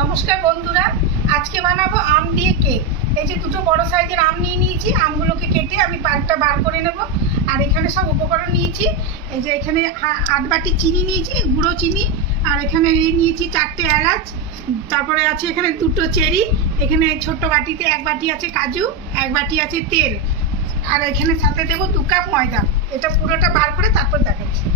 নমস্কার বন্ধুরা, আজকে বানাবো আম দিয়ে কেক। এই যে দুটো বড় সাইজের আম নিয়ে নিয়েছি, আমগুলোকে কেটে আমি পাল্পটা বার করে নেব। আর এখানে সব উপকরণ নিয়েছি। এই যে এখানে 8 বাটি চিনি নিয়েছি, গুঁড়ো চিনি। আর এখানে নিয়েছি 4টে এলাচ। তারপরে আছে এখানে 2টো চেরি। এখানে ছোট্ট বাটিতে 1 বাটি আছে কাজু, 1 বাটি আছে তেল। আর এখানে সাথে দেবো 2 কাপ ময়দা। এটা পুরোটা বার করে তারপর দেখাচ্ছি।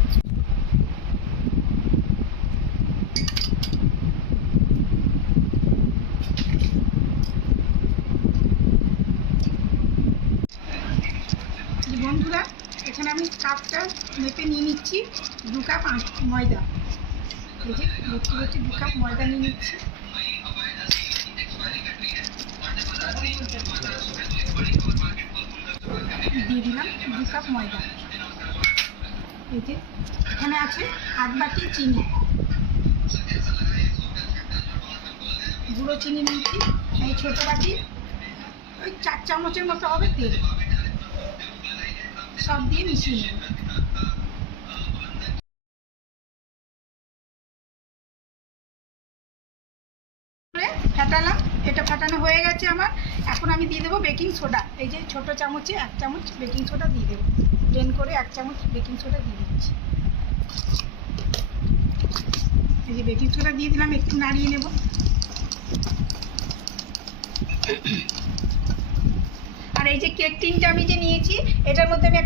বন্ধুরা, এখানে আমি কাপটা মেপে নিয়ে নিচ্ছি 2 কাপ ময়দা। এই যে 2 কাপ ময়দা নিয়ে নিচ্ছি। দিয়ে দিলাম 2 কাপ ময়দা। এই যে এখানে আছে 8 বাটি চিনি, গুঁড়ো চিনি নিয়েছি। এই ছোটো বাটি ওই 4 চামচের মতো হবে তেল। সব দিয়ে মিশিয়ে নেব। ফাটালাম, এটা ফাটানো হয়ে গেছে আমার। এখন আমি দিয়ে দেবো বেকিং সোডা। এই যে ছোটো চামচে 1 চামচ বেকিং সোডা দিয়ে দেবো। ব্লেন্ড করে 1 চামচ বেকিং সোডা দিয়ে দিচ্ছি। এই যে বেকিং সোডা দিয়ে দিলাম, একটু নাড়িয়ে নেব। আর এই যে কেক টিনটা আমি যে নিয়েছি, এটার মধ্যে আমি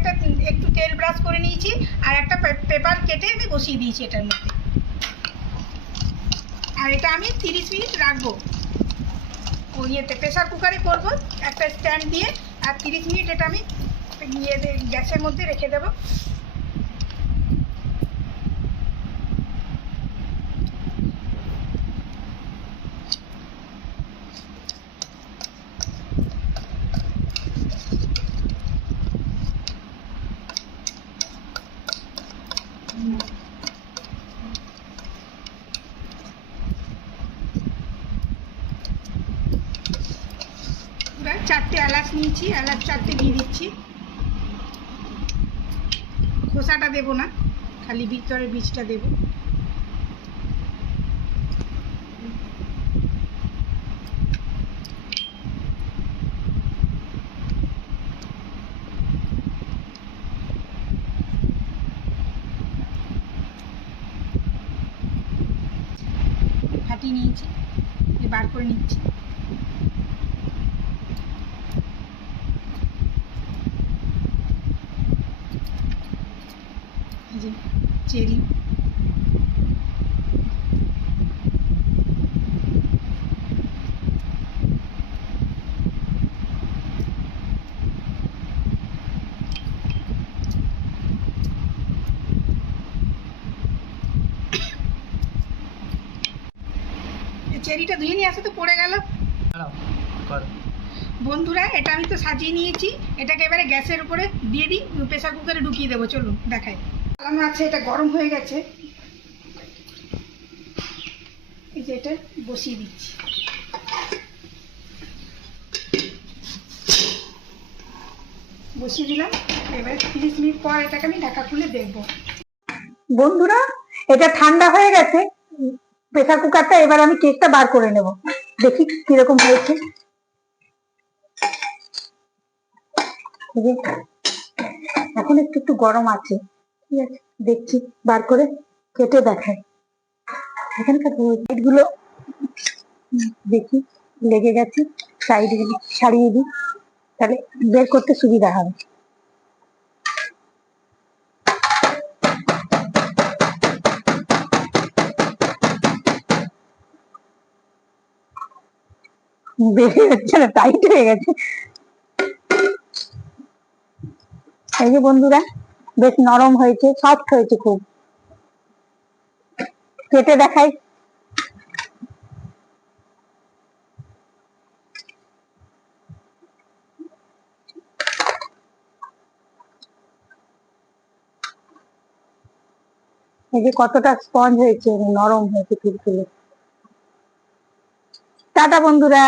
একটু তেল ব্রাশ করে নিয়েছি। আর একটা পেপার কেটে আমি বসিয়ে দিয়েছি এটার মধ্যে। আর এটা আমি 30 মিনিট রাখবো ওই ইয়েতে, প্রেসার কুকারে করবো একটা স্ট্যান্ড দিয়ে। আর 30 মিনিট এটা আমি গ্যাসের মধ্যে রেখে দেবো। এবার 4টে এলাচ নিয়েছি, এলাচ 4টে দিয়ে দিচ্ছি। খোসাটা দেবো না, খালি ভিতরের বীজটা দেবো। ফাটিয়ে নিয়েছি, বার করে নিচ্ছি। এই যে চেরি, চেরিটা ধুয়ে নিয়ে আসে তো পড়ে গেল। বন্ধুরা, এটা আমি তো সাজিয়ে নিয়েছি। এটাকে এবারে গ্যাসের উপরে দিয়ে দিই, প্রেসার কুকারে ঢুকিয়ে দেবো। চলুন দেখাই। চালানো আছে, এটা গরম হয়ে গেছে। এই যে এটা বসিয়ে দিচ্ছি। বসিয়ে দিলাম। এবার 30 মিনিট পর এটাকে আমি ঢাকা খুলে দেখবো। বন্ধুরা, এটা ঠান্ডা হয়ে গেছে প্রেসার কুকারটা। এবার আমি কেকটা বার করে নেব, দেখি কিরকম হয়েছে। এখন একটু একটু গরম আছে, ঠিক আছে। দেখছি, বার করে কেটে দেখাই। এখানকার সাইডগুলো দেখি লেগে গেছে, সাইডগুলো ছাড়িয়ে দিই, তাহলে বের করতে সুবিধা হবে। বেরিয়ে যাচ্ছে না, টাইট হয়ে গেছে। এই যে বন্ধুরা, বেশ নরম হয়েছে, সফট হয়েছে খুব। কেটে দেখাই। এই যে কতটা স্পঞ্জ হয়েছে, নরম হয়েছে তুলতুলে। টাটা বন্ধুরা।